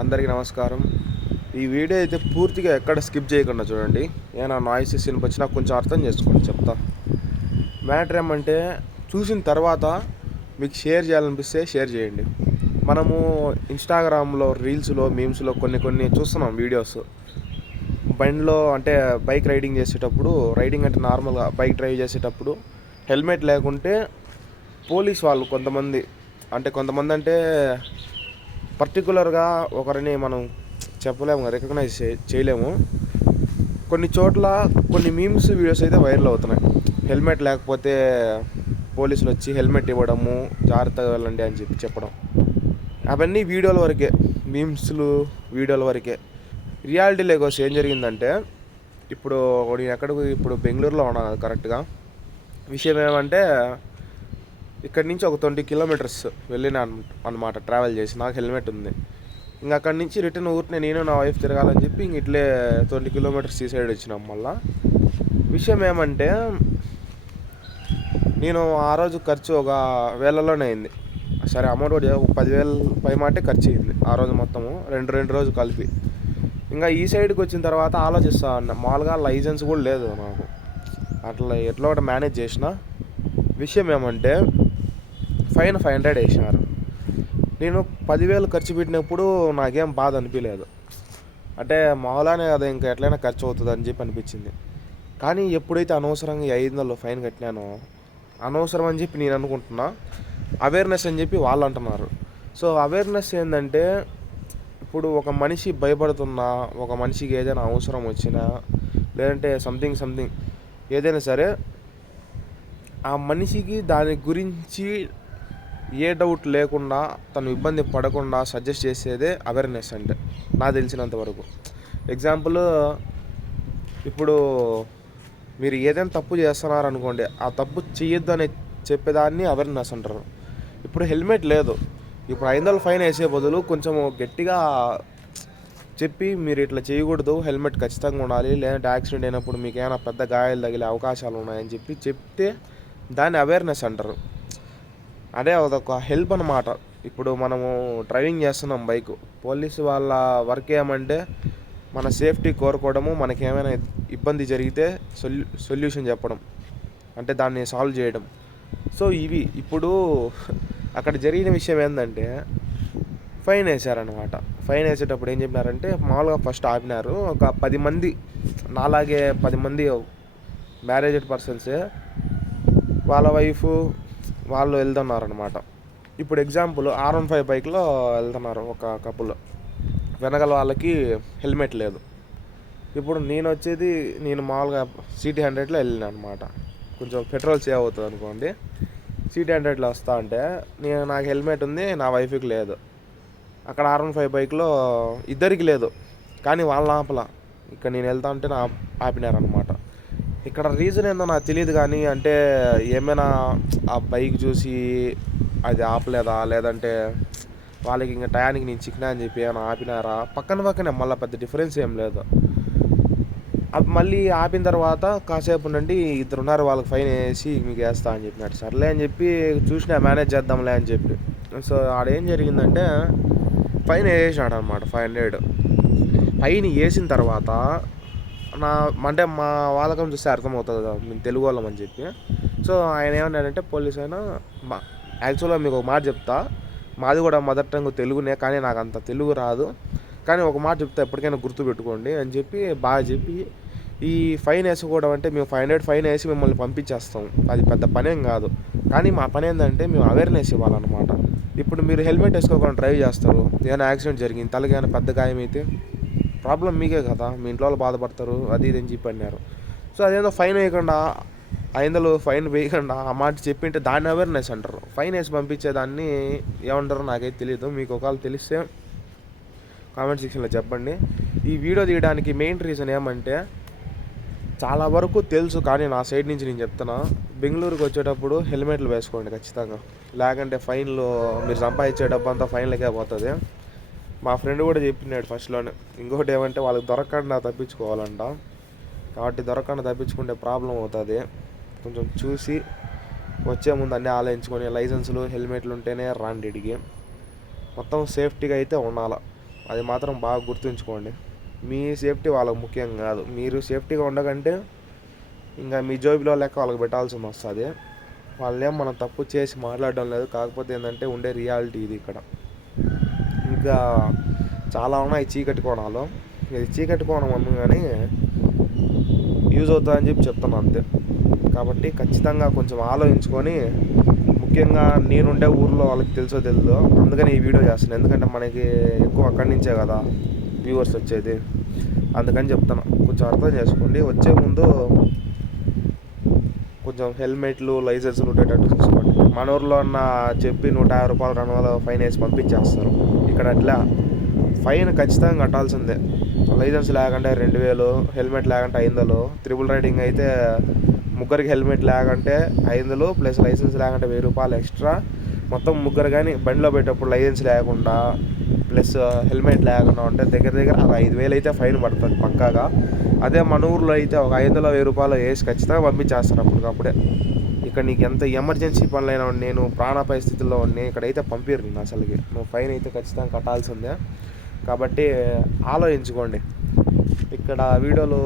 అందరికీ నమస్కారం. ఈ వీడియో అయితే పూర్తిగా ఎక్కడ స్కిప్ చేయకుండా చూడండి. ఏమైనా నాయిస్ సీన్ వచ్చినా కొంచెం అర్థం చేసుకోండి చెప్తా. మ్యాటర్ ఏమంటే చూసిన తర్వాత మీకు షేర్ చేయాలనిపిస్తే షేర్ చేయండి. మనము ఇన్స్టాగ్రామ్లో రీల్స్లో మీమ్స్లో కొన్ని కొన్ని చూస్తున్నాం వీడియోస్ బండిలో అంటే బైక్ రైడింగ్ చేసేటప్పుడు రైడింగ్ అంటే నార్మల్గా బైక్ డ్రైవ్ చేసేటప్పుడు హెల్మెట్ లేకుంటే పోలీస్ వాళ్ళు కొంతమంది అంటే కొంతమంది అంటే పర్టికులర్గా ఒకరిని మనం చెప్పలేము రికగ్నైజ్ చేయలేము. కొన్ని చోట్ల కొన్ని మీమ్స్ వీడియోస్ అయితే వైరల్ అవుతున్నాయి. హెల్మెట్ లేకపోతే పోలీసులు వచ్చి హెల్మెట్ ఇవ్వడము జాగ్రత్తగా వెళ్ళండి అని చెప్పి చెప్పడం. అవన్నీ వీడియోల వరకే మీమ్స్లు వీడియోల వరకే. రియాలిటీ వస్తే ఏం జరిగిందంటే ఇప్పుడు నేను ఎక్కడికి ఇప్పుడు బెంగళూరులో ఉన్నాను కరెక్ట్గా విషయం ఏమంటే ఇక్కడి నుంచి ఒక ట్వంటీ కిలోమీటర్స్ వెళ్ళిన అనమాట ట్రావెల్ చేసి నాకు హెల్మెట్ ఉంది. ఇంకా అక్కడి నుంచి రిటర్న్ ఊరినే నేను నా వైఫ్ తిరగాలని చెప్పి ఇంక ఇట్లే ట్వంటీ కిలోమీటర్స్ ఈ సైడ్ వచ్చినాం మళ్ళా. విషయం ఏమంటే నేను ఆ రోజు ఖర్చు ఒక వేలలోనే అయింది. సరే అమౌంట్ కూడా ఒక పదివేలు పై మాటే ఖర్చు అయింది ఆ రోజు మొత్తము. రెండు రెండు రోజులు కలిపి. ఇంకా ఈ సైడ్కి వచ్చిన తర్వాత ఆలోచిస్తా అన్న మామూలుగా లైసెన్స్ కూడా లేదు నాకు. అట్లా ఎట్లా ఒకటి మేనేజ్ చేసిన. విషయం ఏమంటే ఫైన్ ఫైవ్ హండ్రెడ్ వేసినారు. నేను పదివేలు ఖర్చు పెట్టినప్పుడు నాకేం బాధ అనిపించలేదు అంటే మామూలుగానే కదా ఇంకా ఎట్లయినా ఖర్చు అవుతుంది అని చెప్పి అనిపించింది. కానీ ఎప్పుడైతే అనవసరంగా ఐదు వందలు ఫైన్ కట్టినానో అనవసరం అని చెప్పి నేను అనుకుంటున్నా అవేర్నెస్ అని చెప్పి వాళ్ళు అంటున్నారు. సో అవేర్నెస్ ఏంటంటే ఇప్పుడు ఒక మనిషి భయపడుతున్నా ఒక మనిషికి ఏదైనా అవసరం వచ్చినా లేదంటే సంథింగ్ సంథింగ్ ఏదైనా సరే ఆ మనిషికి దాని గురించి ఏ డౌట్ లేకుండా తను ఇబ్బంది పడకుండా సజెస్ట్ చేసేదే అవేర్నెస్ అంటే నాకు తెలిసినంత వరకు. ఎగ్జాంపుల్ ఇప్పుడు మీరు ఏదైనా తప్పు చేస్తున్నారు అనుకోండి ఆ తప్పు చేయొద్దు అని చెప్పేదాన్ని అవేర్నెస్ అంటారు. ఇప్పుడు హెల్మెట్ లేదు. ఇప్పుడు ఐదు వందలు ఫైన్ వేసే బదులు కొంచెం గట్టిగా చెప్పి మీరు ఇట్లా చేయకూడదు హెల్మెట్ ఖచ్చితంగా ఉండాలి లేదంటే యాక్సిడెంట్ అయినప్పుడు మీకు ఏమైనా పెద్ద గాయాలు తగిలే అవకాశాలు ఉన్నాయని చెప్పి చెప్తే దాన్ని అవేర్నెస్ అంటారు. అదే అదొక హెల్ప్ అన్నమాట. ఇప్పుడు మనము డ్రైవింగ్ చేస్తున్నాం బైక్ పోలీసు వాళ్ళ వర్క్ ఏమంటే మన సేఫ్టీ కోరుకోవడము మనకి ఏమైనా ఇబ్బంది జరిగితే సొల్యూ సొల్యూషన్ చెప్పడం. అంటే దాన్ని సాల్వ్ చేయడం. సో ఇవి ఇప్పుడు అక్కడ జరిగిన విషయం ఏంటంటే ఫైన్ వేసారనమాట ఫైన్ వేసేటప్పుడు ఏం చెప్పినారంటే మామూలుగా ఫస్ట్ ఆపినారు. ఒక పది మంది నాలాగే పది మంది మ్యారేజెడ్ పర్సన్స్ వాళ్ళ వైఫ్ వాళ్ళు వెళ్తున్నారనమాట ఇప్పుడు ఎగ్జాంపుల్ ఆర్ వన్ ఫైవ్ బైక్లో వెళ్తున్నారు ఒక కపుల్ వెనకాల వాళ్ళకి హెల్మెట్ లేదు. ఇప్పుడు నేను వచ్చేది నేను మామూలుగా సిటీ హండ్రెడ్లో వెళ్ళిన అనమాట కొంచెం పెట్రోల్ సేవ్ అవుతుంది అనుకోండి. సిటీ హండ్రెడ్లో వస్తా అంటే నేను నాకు హెల్మెట్ ఉంది నా వైఫ్కి లేదు. అక్కడ ఆర్ వన్ ఫైవ్ బైక్లో ఇద్దరికి లేదు. కానీ వాళ్ళ ఆపల. ఇక్కడ నేను వెళ్తా ఉంటే నా ఆపినారనమాట ఇక్కడ రీజన్ ఏందో నాకు తెలియదు కానీ అంటే ఏమైనా ఆ బైక్ చూసి అది ఆపలేదా? లేదంటే వాళ్ళకి ఇంకా టయానికి నేను చిక్కినా అని చెప్పి ఏమైనా ఆపినారా? పక్కన పక్కనే మళ్ళీ పెద్ద డిఫరెన్స్ ఏం లేదు. అప్పుడు మళ్ళీ ఆపిన తర్వాత కాసేపు నుండి ఇద్దరు ఉన్నారు వాళ్ళకి ఫైన్ వేసి మీకు వేస్తా అని చెప్పినట్టు సర్లే అని చెప్పి చూసినా మేనేజ్ చేద్దాంలే అని చెప్పి. సో ఆడేం జరిగిందంటే ఫైన్ వేసాడు అనమాట ఫైవ్ హండ్రెడ్ ఫైన్ వేసిన తర్వాత నా అంటే మా వాళ్ళకం చూస్తే అర్థమవుతుంది కదా మేము తెలుగు వాళ్ళం అని చెప్పి. సో ఆయన ఏమన్నాడంటే పోలీస్ అయినా మా యాక్చువల్గా మీకు ఒక మాట చెప్తా. మాది కూడా మదర్ టంగ్ తెలుగునే కానీ నాకు అంత తెలుగు రాదు. కానీ ఒక మాట చెప్తా ఎప్పటికైనా గుర్తుపెట్టుకోండి అని చెప్పి బాగా చెప్పి ఈ ఫైన్ వేసుకోవడం అంటే మేము ఫైవ్ హండ్రెడ్ ఫైన్ వేసి మిమ్మల్ని పంపించేస్తాం. అది పెద్ద పనేం కాదు. కానీ మా పని ఏంటంటే మేము అవేర్నెస్ ఇవ్వాలన్నమాట. ఇప్పుడు మీరు హెల్మెట్ వేసుకోకుండా డ్రైవ్ చేస్తారు ఏమైనా యాక్సిడెంట్ జరిగింది తలకి ఏమైనా పెద్ద గాయం అయితే ప్రాబ్లం మీకే కదా మీ ఇంట్లో వాళ్ళు బాధపడతారు అది ఇది అని చెప్పి అన్నారు. సో అదేదో ఫైన్ వేయకుండా ఐదులు ఫైన్ వేయకుండా ఆ మాట చెప్పింటే దాన్ని అవేర్నెస్ అంటారు. ఫైన్ వేసి పంపించేదాన్ని ఏమంటారో నాకైతే తెలియదు మీకు ఒకవేళ తెలిస్తే కామెంట్ సెక్షన్లో చెప్పండి. ఈ వీడియో తీయడానికి మెయిన్ రీజన్ ఏమంటే చాలా వరకు తెలుసు కానీ నా సైడ్ నుంచి నేను చెప్తున్నా బెంగళూరుకి వచ్చేటప్పుడు హెల్మెట్లు వేసుకోండి ఖచ్చితంగా. లేకంటే ఫైన్లు మీరు సంపాదించే డబ్బు అంతా ఫైన్లకే పోతుంది. మా ఫ్రెండ్ కూడా చెప్పినాడు ఫస్ట్లోనే. ఇంకొకటి ఏమంటే వాళ్ళకి దొరకకుండా తప్పించుకోవాలంట. కాబట్టి దొరకకుండా తప్పించుకుంటే ప్రాబ్లం అవుతుంది. కొంచెం చూసి వచ్చే ముందు అన్నీ ఆలోచించుకొని లైసెన్సులు హెల్మెట్లు ఉంటేనే రాండిడికి మొత్తం సేఫ్టీగా అయితే ఉండాలి. అది మాత్రం బాగా గుర్తుంచుకోండి. మీ సేఫ్టీ వాళ్ళకి ముఖ్యం కాదు. మీరు సేఫ్టీగా ఉండకంటే ఇంకా మీ జోబిలో లెక్క వాళ్ళకి పెట్టాల్సింది వస్తుంది. వాళ్ళేం మనం తప్పు చేసి మాట్లాడడం లేదు. కాకపోతే ఏంటంటే ఉండే రియాలిటీ ఇది ఇక్కడ. ఇంకా చాలా ఉన్నాయి చీకటి కోణాలు. ఇది చీకటి కోణం అనగానే యూజ్ అవుతుందని చెప్పి చెప్తాను అంతే. కాబట్టి ఖచ్చితంగా కొంచెం ఆలోచించుకొని ముఖ్యంగా నేనుండే ఊర్లో వాళ్ళకి తెలుసో తెలియదు అందుకని ఈ వీడియో చేస్తాను ఎందుకంటే మనకి ఎక్కువ అక్కడి నుంచే కదా వ్యూవర్స్ వచ్చేది. అందుకని చెప్తాను కొంచెం అర్థం చేసుకోండి. వచ్చే ముందు కొంచెం హెల్మెట్లు లైసెన్స్లు ఉండేటట్టు చూసుకోండి. మన ఊర్లో ఉన్న చెప్పి నూట యాభై రూపాయలు రెండు వందల ఫైన్ వేసి పంపించేస్తారు. ఇక్కడ అట్లా ఫైన్ ఖచ్చితంగా కట్టాల్సిందే. లైసెన్స్ లేకుంటే రెండు వేలు హెల్మెట్ లేకుంటే ఐదు వందలు త్రిబుల్ రైడింగ్ అయితే ముగ్గురికి హెల్మెట్ లేకుంటే ఐదు వందలు ప్లస్ లైసెన్స్ లేకుంటే వెయ్యి రూపాయలు ఎక్స్ట్రా. మొత్తం ముగ్గురు కానీ బండిలో పెట్టేటప్పుడు లైసెన్స్ లేకుండా ప్లస్ హెల్మెట్ లేకుండా ఉంటే దగ్గర దగ్గర ఐదు వేలు అయితే ఫైన్ పడుతుంది పక్కాగా. అదే మన ఊర్లో అయితే ఒక ఐదు వందల వెయ్యి రూపాయలు వేసి ఖచ్చితంగా పంపించేస్తారు అప్పటికప్పుడే ఇక్కడ నీకు ఎంత ఎమర్జెన్సీ పనులైనా నేను ప్రాణాపాయ స్థితిలో ఉన్నాయి ఇక్కడైతే పంపిరు నేను అసలుకి. నువ్వు ఫైన్ అయితే ఖచ్చితంగా కట్టాల్సిందే కాబట్టి ఆలోచించుకోండి. ఇక్కడ వీడియోలు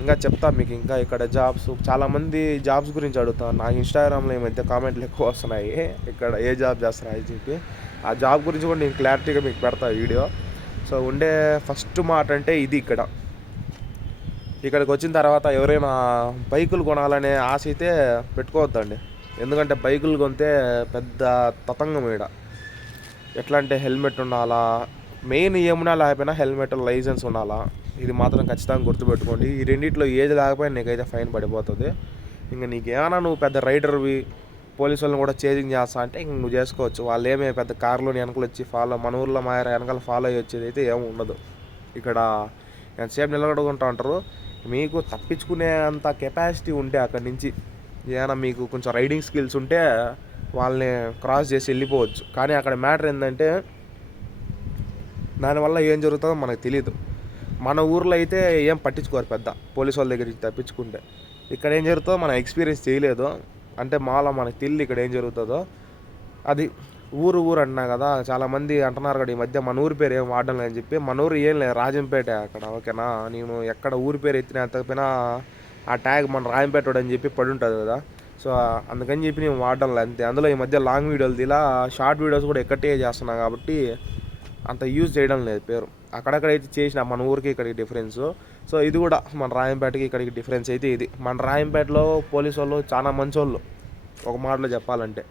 ఇంకా చెప్తా మీకు ఇంకా ఇక్కడ జాబ్స్ చాలామంది జాబ్స్ గురించి అడుగుతాను నాకు ఇన్స్టాగ్రామ్లో ఈ మధ్య కామెంట్లు ఎక్కువ వస్తున్నాయి. ఇక్కడ ఏ జాబ్ చేస్తున్నాయి అని చెప్పి ఆ జాబ్ గురించి కూడా నేను క్లారిటీగా మీకు పెడతా వీడియో. సో ఉండే ఫస్ట్ మాట అంటే ఇది ఇక్కడ. ఇక్కడికి వచ్చిన తర్వాత ఎవరైనా బైకులు కొనాలనే ఆశ అయితే పెట్టుకోవద్దండి. ఎందుకంటే బైకులు కొంటే పెద్ద తతంగం ఈడ. ఎట్లా అంటే హెల్మెట్ ఉండాలా? మెయిన్ ఏమున్నా లేకపోయినా హెల్మెట్ లైసెన్స్ ఉండాలా? ఇది మాత్రం ఖచ్చితంగా గుర్తుపెట్టుకోండి. ఈ రెండిట్లో ఏది లేకపోయినా నీకైతే ఫైన్ పడిపోతుంది. ఇంకా నీకేమైనా నువ్వు పెద్ద రైడర్వి పోలీసు వాళ్ళని కూడా చేజింగ్ చేస్తా అంటే ఇంక నువ్వు చేసుకోవచ్చు. వాళ్ళు ఏమే పెద్ద కారులో వెనకలు వచ్చి ఫాలో మన ఊర్లో మా వెనకాల ఫాలో అయ్యి వచ్చేది అయితే ఏమి ఉండదు. ఇక్కడ ఎంతసేపు నిలబడుకుంటా ఉంటారు మీకు తప్పించుకునే అంత కెపాసిటీ ఉంటే అక్కడి నుంచి ఏమైనా మీకు కొంచెం రైడింగ్ స్కిల్స్ ఉంటే వాళ్ళని క్రాస్ చేసి వెళ్ళిపోవచ్చు. కానీ అక్కడ మ్యాటర్ ఏంటంటే దానివల్ల ఏం జరుగుతుందో మనకు తెలియదు మన ఊర్లో అయితే ఏం పట్టించుకోరు పెద్ద పోలీస్ వాళ్ళ దగ్గర నుంచి తప్పించుకుంటే. ఇక్కడ ఏం జరుగుతుందో మనం ఎక్స్పీరియన్స్ చేయలేదు. అంటే మాలో మనకు తెలియదు ఇక్కడ ఏం జరుగుతుందో. అది ఊరు ఊరు అంటున్నా కదా చాలామంది అంటున్నారు కదా ఈ మధ్య మన ఊరి పేరు ఏం వాడడం లేదని చెప్పి. మన ఊరు ఏం లేదు రాజంపేట అక్కడ ఓకేనా? నేను ఎక్కడ ఊరి పేరు ఎత్తినా తప్పినా ఆ ట్యాగ్ మన రాజంపేట అని చెప్పి పడి ఉంటుంది కదా. సో అందుకని చెప్పి నేను వాడడం లేదు అంతే. అందులో ఈ మధ్య లాంగ్ వీడియోలు ఇలా షార్ట్ వీడియోస్ కూడా ఎక్కటే చేస్తున్నా కాబట్టి అంత యూజ్ చేయడం లేదు పేరు. అక్కడక్కడైతే చేసిన మన ఊరికి ఇక్కడికి డిఫరెన్స్ సో ఇది కూడా మన రాయంపేటకి ఇక్కడికి డిఫరెన్స్ అయితే ఇది. మన రాయంపేటలో పోలీసు వాళ్ళు చాలా మంచి వాళ్ళు ఒక మాటలో చెప్పాలంటే.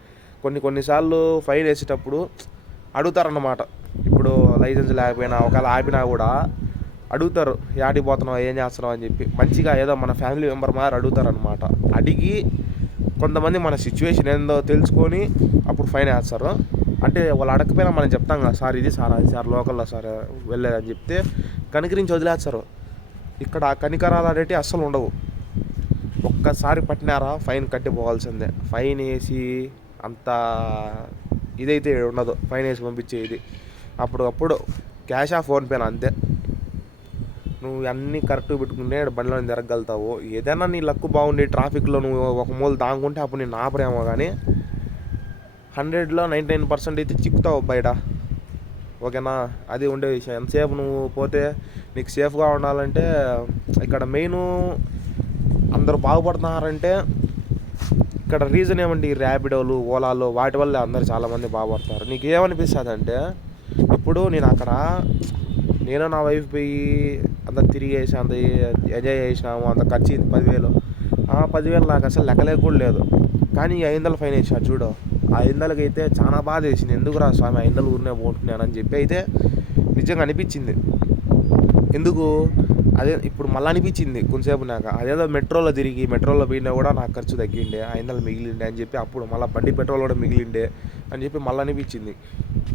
కొన్ని కొన్నిసార్లు ఫైన్ వేసేటప్పుడు అడుగుతారన్నమాట. ఇప్పుడు లైసెన్స్ లేకపోయినా ఒకవేళ ఆపినా కూడా అడుగుతారు యాడికి పోతున్నావు ఏం చేస్తున్నావు? అని చెప్పి. మంచిగా ఏదో మన ఫ్యామిలీ మెంబర్ మారి అడుగుతారనమాట అడిగి కొంతమంది మన సిచ్యువేషన్ ఏందో తెలుసుకొని అప్పుడు ఫైన్ వేస్తారు. అంటే వాళ్ళు అడగకపోయినా మనం చెప్తాం కదా సార్ ఇది సార్ అది సార్ లోకల్లో సార్ వెళ్ళేదని చెప్తే కనికరించి వదిలేస్తారు. ఇక్కడ కనికరాలు అనేవి అస్సలు ఉండవు. ఒక్కసారి పట్టినారా ఫైన్ కట్టిపోవాల్సిందే. ఫైన్ వేసి అంత ఇదైతే ఉండదు. ఫైనాన్స్ వేసి పంపించేది అప్పుడప్పుడు క్యాష్ ఆ ఫోన్పేనా అంతే. నువ్వు అన్నీ కరెక్ట్ పెట్టుకుంటే బండిలో తిరగలుగుతావు ఏదైనా నీ లక్కు బాగుండి ట్రాఫిక్లో నువ్వు ఒక మూల దాంగుంటే అప్పుడు నేను ఆపరేమో కానీ హండ్రెడ్లో నైంటీ నైన్ పర్సెంట్ అయితే చిక్కుతావు బయట. ఓకేనా? అది ఉండే విషయం. ఎంతసేపు నువ్వు పోతే నీకు సేఫ్గా ఉండాలంటే ఇక్కడ మెయిన్ అందరూ బాగుపడుతున్నారంటే ఇక్కడ రీజన్ ఏమండి? ర్యాబిడోలు ర్యాపిడోలు ఓలాలు వాటి వల్ల అందరు చాలామంది బాగుపడతారు నీకు ఏమనిపిస్తుంది అంటే ఇప్పుడు నేను అక్కడ నేను నా వైఫ్ పోయి అంత తిరిగేసి అంత ఎంజాయ్ చేసినాము అంత ఖర్చు అయింది పదివేలు. ఆ పదివేలు నాకు అసలు లెక్కలేక కూడా లేదు. కానీ ఐదు వందలు ఫైన్ వేసాడు చూడు ఆ ఐదు వందలకి అయితే చాలా బాధ వేసింది. ఎందుకు రా స్వామి ఐదు వందలు ఊరినే పోతున్నానని చెప్పి అయితే నిజంగా అనిపించింది. ఎందుకు? అదే ఇప్పుడు మళ్ళీ అనిపించింది కొంతసేపు నాకు అదేదో మెట్రోలో తిరిగి మెట్రోలో పోయినా కూడా నాకు ఖర్చు తగ్గిండే ఐదు వందలు మిగిలిండే అని చెప్పి అప్పుడు మళ్ళీ బండి పెట్రోల్ కూడా మిగిలిండే అని చెప్పి మళ్ళీ అనిపించింది.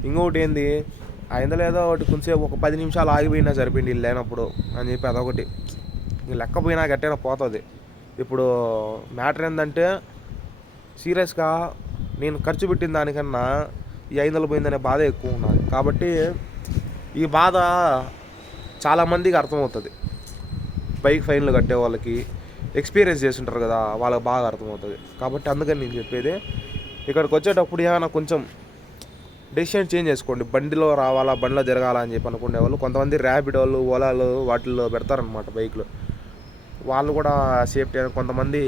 ఇంకొకటి ఏంది? ఐదు ఏదో ఒకటి కొంచెంసేపు ఒక పది నిమిషాలు ఆగిపోయినా సరిపోయింది వీళ్ళు లేనప్పుడు అని చెప్పి అదొకటి. ఇంక లెక్క పోయినా గట్టైనా పోతుంది. ఇప్పుడు మ్యాటర్ ఏంటంటే సీరియస్గా నేను ఖర్చు పెట్టిన దానికన్నా ఈ ఐదు పోయిందనే బాధ ఎక్కువ ఉన్నది కాబట్టి ఈ బాధ చాలామందికి అర్థమవుతుంది. బైక్ ఫైన్లు కట్టే వాళ్ళకి ఎక్స్పీరియన్స్ చేస్తుంటారు కదా వాళ్ళకి బాగా అర్థమవుతుంది. కాబట్టి అందుకని నేను చెప్పేది ఇక్కడికి వచ్చేటప్పుడు ఏమైనా కొంచెం డెసిషన్ చేంజ్ చేసుకోండి. బండిలో రావాలా బండిలో తిరగాలని అని చెప్పి అనుకునే వాళ్ళు కొంతమంది ర్యాపిడ్ వాళ్ళు ఓలాలు వాటిల్లో పెడతారనమాట బైక్లు. వాళ్ళు కూడా సేఫ్టీ కొంతమంది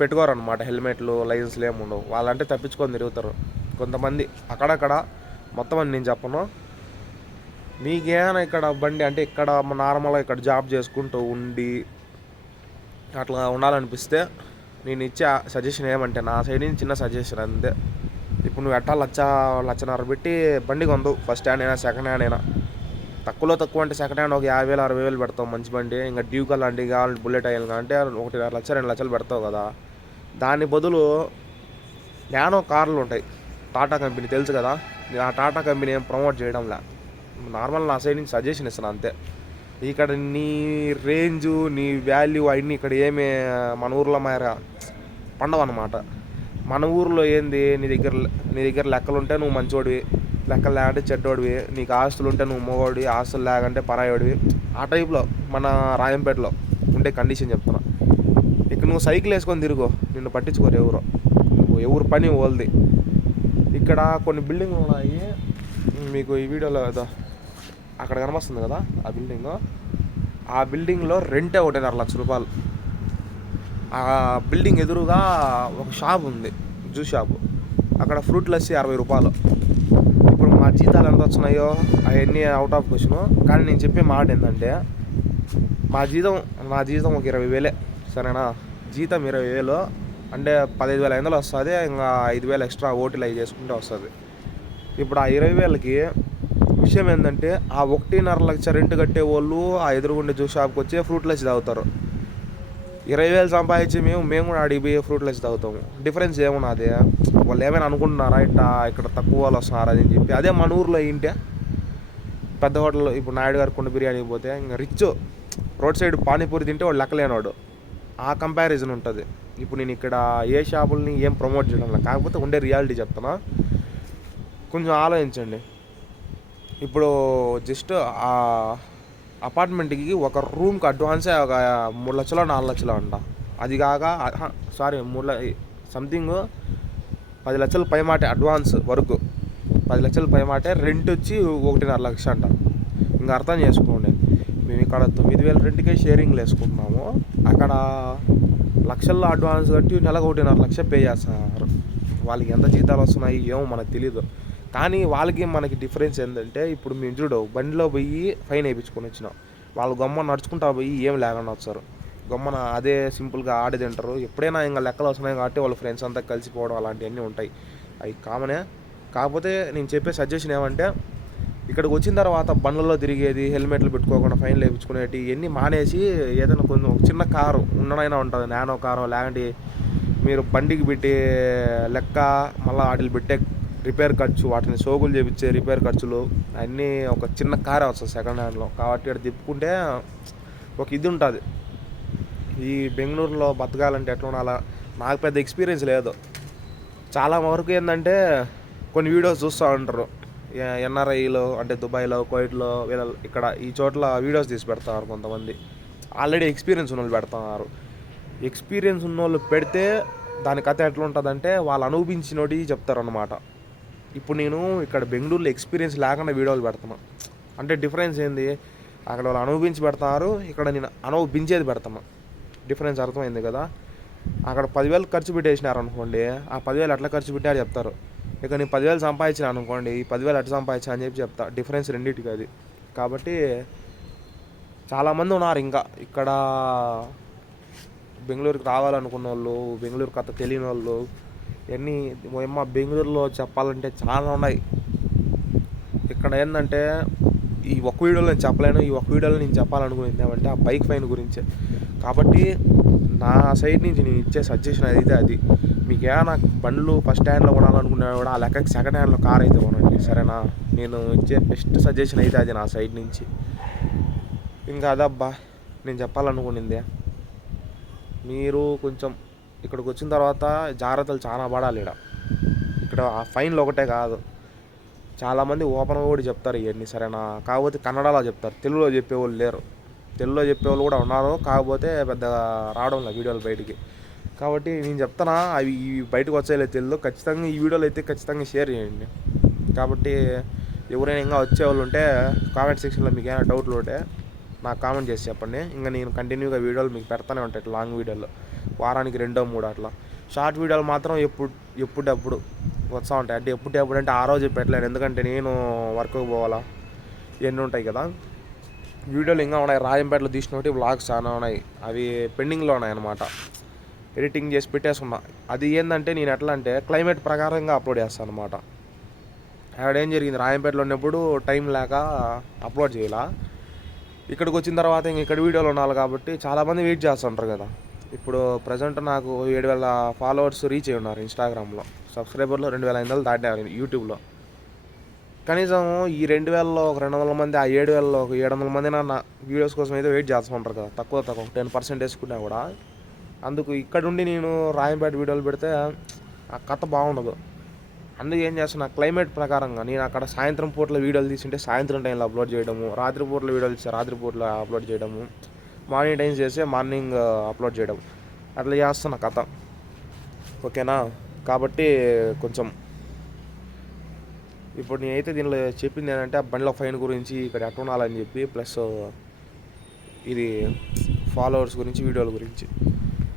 పెట్టుకోరనమాట హెల్మెట్లు లైసెన్స్లు ఏమి ఉండవు. వాళ్ళంటే తప్పించుకొని తిరుగుతారు. కొంతమంది అక్కడక్కడ మొత్తం అని నేను చెప్పను. మీకేమైనా ఇక్కడ బండి అంటే ఇక్కడ నార్మల్గా ఇక్కడ జాబ్ చేసుకుంటూ ఉండి అట్లా ఉండాలనిపిస్తే నేను ఇచ్చే సజెషన్ ఏమంటే నా సైడ్ నుంచి చిన్న సజెషన్ అంతే. ఇప్పుడు నువ్వు ఎట్టా లచ్చ లచ్చన్నర పెట్టి బండి కొందు ఫస్ట్ హ్యాండ్ అయినా సెకండ్ హ్యాండ్ అయినా. తక్కువలో తక్కువ అంటే సెకండ్ హ్యాండ్ ఒక యాభై వేలు అరవై వేలు పెడతావు మంచి బండి. ఇంకా డ్యూక్ అలాంటివి కావాలి బుల్లెట్ అయ్యాలి అంటే ఒకటిన్నర లక్ష రెండు లక్షలు పెడతావు కదా. దాని బదులు నానో కార్లు ఉంటాయి. టాటా కంపెనీ తెలుసు కదా? ఆ టాటా కంపెనీ ఏం ప్రమోట్ చేయడంలే. నార్మల్ నా సైడ్ నుంచి సజెషన్ ఇస్తాను అంతే. ఇక్కడ నీ రేంజు నీ వాల్యూ అవన్నీ ఇక్కడ ఏమి మన ఊర్లో మార పండవన్నమాట. మన ఊర్లో ఏంది? నీ దగ్గర నీ దగ్గర లెక్కలు ఉంటే నువ్వు మంచోడివి. లెక్కలు లేకుంటే చెడ్డోడివి. నీకు ఆస్తులు ఉంటే నువ్వు మగోడివి ఆస్తులు లేకుంటే పరాయోడివి ఆ టైప్లో మన రాయంపేటలో ఉండే కండిషన్ చెప్తున్నా. ఇక్కడ నువ్వు సైకిల్ వేసుకొని తిరుగు. నిన్ను పట్టించుకోరు ఎవరు. నువ్వు ఎవరు పని ఓల్ది. ఇక్కడ కొన్ని బిల్డింగ్లు ఉన్నాయి. మీకు ఈ వీడియోలో ఏదో అక్కడ కనిపిస్తుంది కదా ఆ బిల్డింగ్ ఆ బిల్డింగ్లో రెంటే ఒకటిన్నర లక్ష రూపాయలు. ఆ బిల్డింగ్ ఎదురుగా ఒక షాప్ ఉంది జ్యూస్ షాపు అక్కడ ఫ్రూట్ లస్సీ అరవై రూపాయలు. ఇప్పుడు మా జీతాలు ఎంత వచ్చినాయో అవన్నీ అవుట్ ఆఫ్ క్వశ్చన్ కానీ నేను చెప్పే మాట ఏంటంటే మా జీతం నా జీతం ఒక ఇరవై వేలే సరేనా? జీతం ఇరవై వేలు అంటే పదహైదు వేల ఐదు వందలు వస్తుంది ఇంకా ఐదు వేలు ఎక్స్ట్రా ఓటీలు అవి చేసుకుంటే వస్తుంది. ఇప్పుడు ఆ ఇరవై వేలకి విషయం ఏంటంటే ఆ ఒకటిన్నర లక్ష రెంట్ కట్టే వాళ్ళు ఆ ఎదురుగుండే జ్యూస్ షాప్కి వచ్చి ఫ్రూట్ లెస్ తాగుతారు. ఇరవై వేలు సంపాదించి మేము మేము కూడా అడిగి పోయి ఫ్రూట్ లెస్ తాగుతాము. డిఫరెన్స్ ఏమున్నది? వాళ్ళు ఏమైనా అనుకుంటున్నారా? ఇట్లా ఇక్కడ తక్కువ వాళ్ళు వస్తున్నారా అని చెప్పి. అదే మన ఊర్లో ఏంటే? పెద్ద హోటల్ ఇప్పుడు నాయుడు గారు కుండ బిర్యానీకి పోతే ఇంకా రిచ్ రోడ్ సైడ్ పానీపూరి తింటే వాడు లెక్కలేనివాడు ఆ కంపారిజన్ ఉంటుంది. ఇప్పుడు నేను ఇక్కడ ఏ షాపుల్ని ఏం ప్రమోట్ చేయడం కాకపోతే ఉండే రియాలిటీ చెప్తున్నా. కొంచెం ఆలోచించండి. ఇప్పుడు జస్ట్ ఆ అపార్ట్మెంట్కి ఒక రూమ్కి అడ్వాన్సే ఒక మూడు లక్షలు నాలుగు లక్షలు అంట. అది కాక సారీ మూడు సంథింగ్ పది లక్షల పైమాటే అడ్వాన్స్ వరకు. పది లక్షల పైమాటే రెంట్ వచ్చి ఒకటిన్నర లక్ష అంట. ఇంకా అర్థం చేసుకోండి. మేము ఇక్కడ తొమ్మిది వేల రెంట్కే షేరింగ్లు వేసుకుంటున్నాము. అక్కడ లక్షల్లో అడ్వాన్స్ కట్టి నెలకు ఒకటిన్నర లక్ష పే చేస్తున్నారు వాళ్ళకి ఎంత జీతాలు వస్తున్నాయి ఏమో మనకు తెలియదు కానీ వాళ్ళకి మనకి డిఫరెన్స్ ఏంటంటే ఇప్పుడు మేము చూడు బండిలో పోయి ఫైన్ వేయించుకొని వచ్చినాం. వాళ్ళు గమ్మ నడుచుకుంటా పోయి ఏం లేకుండా వచ్చారు. గమ్మన అదే సింపుల్గా ఆడి తింటారు. ఎప్పుడైనా ఇంకా లెక్కలు వస్తున్నాయి కాబట్టి వాళ్ళ ఫ్రెండ్స్ అంతా కలిసిపోవడం అలాంటివన్నీ ఉంటాయి. అవి కామనే. కాకపోతే నేను చెప్పే సజెషన్ ఏమంటే ఇక్కడికి వచ్చిన తర్వాత బండ్లలో తిరిగేది హెల్మెట్లు పెట్టుకోకుండా ఫైన్లు వేయించుకునేటి ఇవన్నీ మానేసి ఏదైనా కొంచెం ఒక చిన్న కారు ఉండనైనా ఉంటుంది నానో కారు లేకుంటే మీరు బండికి పెట్టే లెక్క మళ్ళీ వాటిని పెట్టే రిపేర్ ఖర్చు వాటిని సోగులు చేపించే రిపేర్ ఖర్చులు అన్నీ ఒక చిన్న కారే వస్తుంది సెకండ్ హ్యాండ్లో కాబట్టి ఇక్కడ తిప్పుకుంటే ఒక ఇది ఉంటుంది. ఈ బెంగళూరులో బతకాలంటే ఎట్లా ఉండాలా? నాకు పెద్ద ఎక్స్పీరియన్స్ లేదు. చాలా వరకు ఏంటంటే కొన్ని వీడియోస్ చూస్తూ ఉంటారు. ఎన్ఆర్ఐలో అంటే దుబాయ్లో కోయిట్లో వీళ్ళ ఇక్కడ ఈ చోట్ల వీడియోస్ తీసి పెడతారు కొంతమంది. ఆల్రెడీ ఎక్స్పీరియన్స్ ఉన్న వాళ్ళు పెడతారు. ఎక్స్పీరియన్స్ ఉన్న వాళ్ళు పెడితే దాని కథ ఎట్లా ఉంటుందంటే వాళ్ళు అనుభవించినోటి చెప్తారనమాట ఇప్పుడు నేను ఇక్కడ బెంగళూరులో ఎక్స్పీరియన్స్ లేకుండా వీడియోలు పెడతాను. అంటే డిఫరెన్స్ ఏంది? అక్కడ వాళ్ళు అనుభవించి పెడతారు ఇక్కడ నేను అనుభవించేది పెడతాను. డిఫరెన్స్ అర్థమైంది కదా? అక్కడ పదివేలు ఖర్చు పెట్టేసినారు అనుకోండి ఆ పదివేలు ఎట్లా ఖర్చు పెట్టారు చెప్తారు. ఇక నేను పదివేలు సంపాదించిన అనుకోండి ఈ పదివేలు ఎట్లా సంపాదించా అని చెప్పి చెప్తా. డిఫరెన్స్ రెండింటికి అది. కాబట్టి చాలామంది ఉన్నారు ఇంకా. ఇక్కడ బెంగళూరుకి రావాలనుకున్న వాళ్ళు బెంగళూరు కథ తెలియని వాళ్ళు ఇవన్నీ మా బెంగళూరులో చెప్పాలంటే చాలా ఉన్నాయి. ఇక్కడ ఏంటంటే ఈ ఒక్క వీడియోలో నేను చెప్పలేను ఈ ఒక్క వీడియోలో నేను చెప్పాలనుకునేది ఏమంటే ఆ బైక్ ఫైన్ గురించే. కాబట్టి నా సైడ్ నుంచి నేను ఇచ్చే సజెషన్ అయితే అది. మీకు ఏమైనా బండ్లు ఫస్ట్ హ్యాండ్లో కొనాలనుకున్నా కూడా ఆ లెక్కకి సెకండ్ హ్యాండ్లో కార్ అయితే కొనండి సరేనా? నేను ఇచ్చే బెస్ట్ సజెషన్ అయితే అది నా సైడ్ నుంచి. ఇంకా అదబ్బా నేను చెప్పాలనుకునిందే. మీరు కొంచెం ఇక్కడికి వచ్చిన తర్వాత జాగ్రత్తలు చాలా పడాలి ఇక్కడ ఇక్కడ ఆ ఫైన్లు ఒకటే కాదు. చాలామంది ఓపెన్గా కూడా చెప్తారు ఇవన్నీ సరేనా? కాకపోతే కన్నడలో చెప్తారు. తెలుగులో చెప్పేవాళ్ళు లేరు. తెలుగులో చెప్పేవాళ్ళు కూడా ఉన్నారు. కాకపోతే పెద్దగా రావడం లేదు వీడియోలు బయటికి. కాబట్టి నేను చెప్తానా అవి ఇవి బయటకు వచ్చేలే తెలుగు. ఖచ్చితంగా ఈ వీడియోలు అయితే ఖచ్చితంగా షేర్ చేయండి. కాబట్టి ఎవరైనా ఇంకా వచ్చేవాళ్ళు ఉంటే కామెంట్ సెక్షన్లో మీకు ఏమైనా డౌట్లు ఉంటే నాకు కామెంట్ చేసి చెప్పండి. ఇంకా నేను కంటిన్యూగా వీడియోలు మీకు పెడతానే ఉంటాయి లాంగ్ వీడియోలు. వారానికి రెండో మూడు అట్లా. షార్ట్ వీడియోలు మాత్రం ఎప్పుడు ఎప్పుడప్పుడు వస్తూ ఉంటాయి. అంటే ఎప్పుడప్పుడు అంటే ఆ రోజు పెట్టలేను. ఎందుకంటే నేను వర్క్కి పోవాలా. ఇవన్నీ ఉంటాయి కదా. వీడియోలు ఇంకా ఉన్నాయి. రాజంపేటలో తీసినవి బ్లాగ్స్ చాలా ఉన్నాయి. అవి పెండింగ్లో ఉన్నాయి అనమాట ఎడిటింగ్ చేసి పెట్టేసుకున్నా. అది ఏంటంటే నేను ఎట్లా అంటే క్లైమేట్ ప్రకారంగా అప్లోడ్ చేస్తాను అనమాట అక్కడ ఏం జరిగింది? రాయంపేటలో ఉన్నప్పుడు టైం లేక అప్లోడ్ చేయాల. ఇక్కడికి వచ్చిన తర్వాత ఇంక ఇక్కడ వీడియోలు ఉండాలి కాబట్టి చాలామంది వెయిట్ చేస్తుంటారు కదా. ఇప్పుడు ప్రజెంట్ నాకు ఏడు వేల ఫాలోవర్స్ రీచ్ అయి ఉన్నారు ఇన్స్టాగ్రామ్లో సబ్స్క్రైబర్లు రెండు వేల ఐదు వందలు దాటారు యూట్యూబ్లో కనీసం ఈ రెండు వేలలో ఒక రెండు వందల మంది ఆ ఏడు వేలలో ఒక ఏడు వందల మంది నా వీడియోస్ కోసం అయితే వెయిట్ చేస్తూ ఉంటారు కదా. తక్కువ తక్కువ టెన్ పర్సెంట్ వేసుకున్నా కూడా. అందుకు ఇక్కడుండి నేను రాయంపేట వీడియోలు పెడితే ఆ కథ బాగుండదు. అందుకే ఏం చేస్తున్నా క్లైమేట్ ప్రకారంగా నేను అక్కడ సాయంత్రం పూట్ల వీడియోలు తీసుంటే సాయంత్రం టైంలో అప్లోడ్ చేయడము రాత్రి పూట్ల వీడియోలు ఇస్తే రాత్రి పూట్ల అప్లోడ్ చేయడము మార్నింగ్ టైం చేస్తే మార్నింగ్ అప్లోడ్ చేయడం. అట్లా చేస్తున్నా కథ. ఓకేనా? కాబట్టి కొంచెం ఇప్పుడు నేనైతే దీనిలో చెప్పింది ఏంటంటే ఆ బండ్ల ఫైన్ గురించి ఇక్కడ ఎక్కడ ఉండాలని చెప్పి ప్లస్ ఇది ఫాలోవర్స్ గురించి వీడియోల గురించి.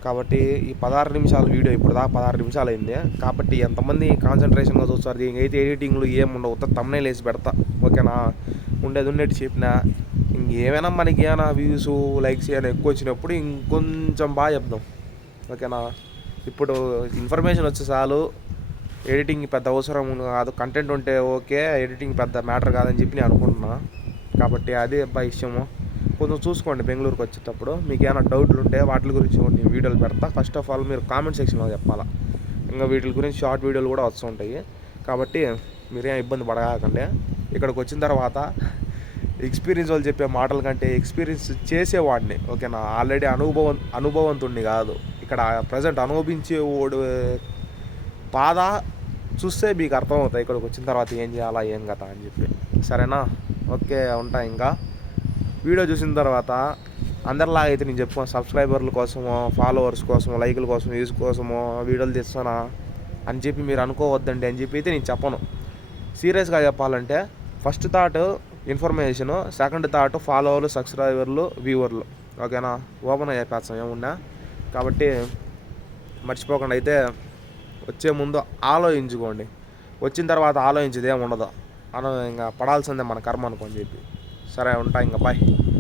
కాబట్టి ఈ పదహారు నిమిషాల వీడియో ఇప్పుడు దాకా పదహారు నిమిషాలు అయింది కాబట్టి ఎంతమంది కాన్సన్ట్రేషన్గా చూస్తారు దీనికైతే ఎడిటింగ్లు ఏం ఉండవు ఉత్త తమ్నే వేసి పెడతా. ఓకేనా? ఉండేది ఉన్నట్టు చెప్పినా. ఏమైనా మనకి ఏమైనా వ్యూస్ లైక్స్ ఏమైనా ఎక్కువ వచ్చినప్పుడు ఇంకొంచెం బాగా చెప్దాం. ఓకేనా? ఇప్పుడు ఇన్ఫర్మేషన్ వచ్చే చాలు. ఎడిటింగ్ పెద్ద అవసరం కాదు. కంటెంట్ ఉంటే ఓకే ఎడిటింగ్ పెద్ద మ్యాటర్ కాదని చెప్పి నేను అనుకుంటున్నా. కాబట్టి అదే అబ్బాయి విషయము. కొంచెం చూసుకోండి బెంగళూరుకి వచ్చేటప్పుడు. మీకు ఏమైనా డౌట్లు ఉంటే వాటి గురించి నేను వీడియోలు పెడతా. ఫస్ట్ ఆఫ్ ఆల్ మీరు కామెంట్ సెక్షన్లో చెప్పాలా. ఇంకా వీటి గురించి షార్ట్ వీడియోలు కూడా వస్తుంటాయి కాబట్టి మీరేం ఇబ్బంది పడకండి. ఇక్కడికి వచ్చిన తర్వాత ఎక్స్పీరియన్స్ వాళ్ళు చెప్పే మాటల కంటే ఎక్స్పీరియన్స్ చేసేవాడిని. ఓకేనా? ఆల్రెడీ అనుభవం అనుభవంతుణ్ణి కాదు. ఇక్కడ ప్రజెంట్ అనుభవించే ఓడు బాధ చూస్తే మీకు అర్థమవుతాయి. ఇక్కడికి వచ్చిన తర్వాత ఏం చేయాలా ఏం కదా అని చెప్పి. సరేనా? ఓకే ఉంటా ఇంకా. వీడియో చూసిన తర్వాత అందరిలాగా అయితే నేను చెప్పుకో సబ్స్క్రైబర్ల కోసమో ఫాలోవర్స్ కోసమో లైకుల కోసం వ్యూస్ కోసమో వీడియోలు తీస్తానా అని చెప్పి మీరు అనుకోవద్దండి అని చెప్పి అయితే నేను చెప్పను. సీరియస్గా చెప్పాలంటే first thought information second thought ఫాలోవర్లు సబ్స్క్రైబర్లు వ్యూవర్లు ఓకేనా? ఓపెన్ అయ్యే చెప్పేస్తాం ఏమున్నా కాబట్టి మర్చిపోకుండా. అయితే వచ్చే ముందు ఆలోచించుకోండి. వచ్చిన తర్వాత ఆలోచించేది ఏమి ఉండదు. మనం ఇంకా పడాల్సిందే మన కర్మ అనుకోని చెప్పి. సరే ఉంటా ఇంకా బాయ్